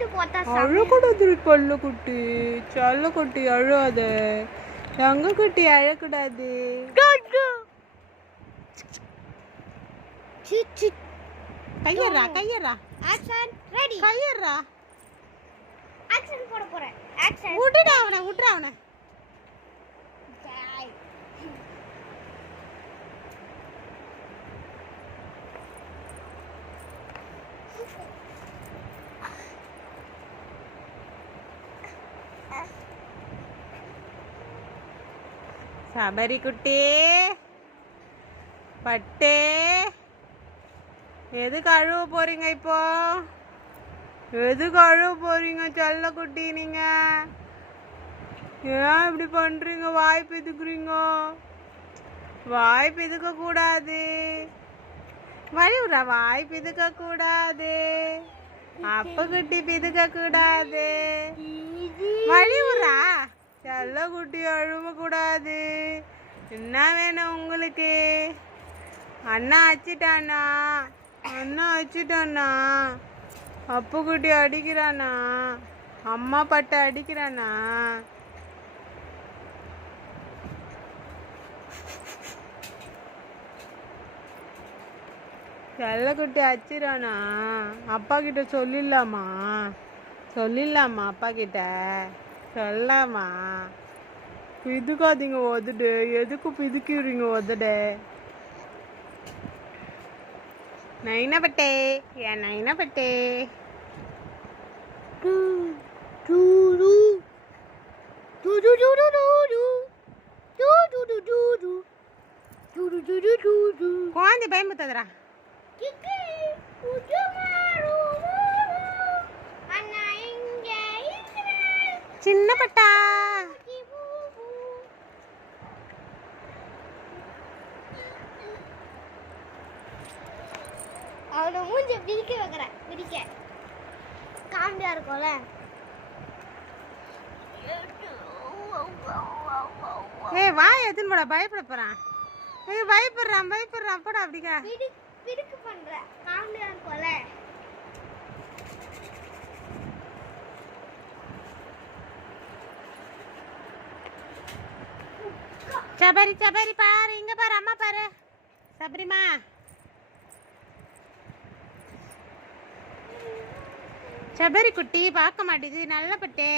அழக்கூடாது கல்லு குட்டி, செல்ல குட்டி அழாத, தங்க குட்டி அழக்கூடாது. கையறா கையறா ஆக்ஷன் ரெடி கையறா ஆக்ஷன் போட போறேன். ஆக்ஷன் விட்டுடா அவனை சபரி குட்டி பட்டே எதுக்கு அழுவ போறீங்க இப்போ? எதுக்கு அழுவ போறீங்க செல்ல குட்டி? நீங்க ஏன் இப்படி பண்றீங்க? வாய் பிதுக்குறீங்க. வாய் பிதுக்க கூடாது. வழிவிடுறா, வாய் பிதுக்க கூடாது. அப்ப குட்டி பிதுக்க கூடாது. வழிவிடுறா, செல்ல குட்டி அழுவ கூடாது. என்ன வேணும் உங்களுக்கு? அண்ணா அடிச்சிட்டானா? அண்ணா அடிச்சிட்டானா? அப்பு குட்டி அடிக்கிறானா? அம்மா பட்ட அடிக்கிறானா? செல்லக்குட்டி அடிச்சிடானா? அப்பா கிட்ட சொல்லிடலாமா? சொல்லிடலாமா அப்பா கிட்ட? சொல்லாமா? பிதுக்காதீங்க உதடு. எதுக்கு பிதுக்கிறீங்க உதடு? நைனப்பட்டே, ஏன் நைனப்பட்டே? குழந்தை பயமுத்தாதரா. சின்ன பட்டா அவனை மூஞ்சி பிடிக்க வைக்கிறேன். பிடிக்க காண்டியா இருக்கும்ல. ஏய் வாய் எதுன்னு போடா, பயப்பட போறான். ஏய் பயப்படுறான் போடா. அப்படிக்கா பிடிக்கு பண்ற காண்டியா இருக்கும்ல. சபரி பாரு, இங்க பாரு, அம்மா பாரு. சபரிமா சபரி குட்டி பார்க்க மாட்டேது. நல்ல பட்டே.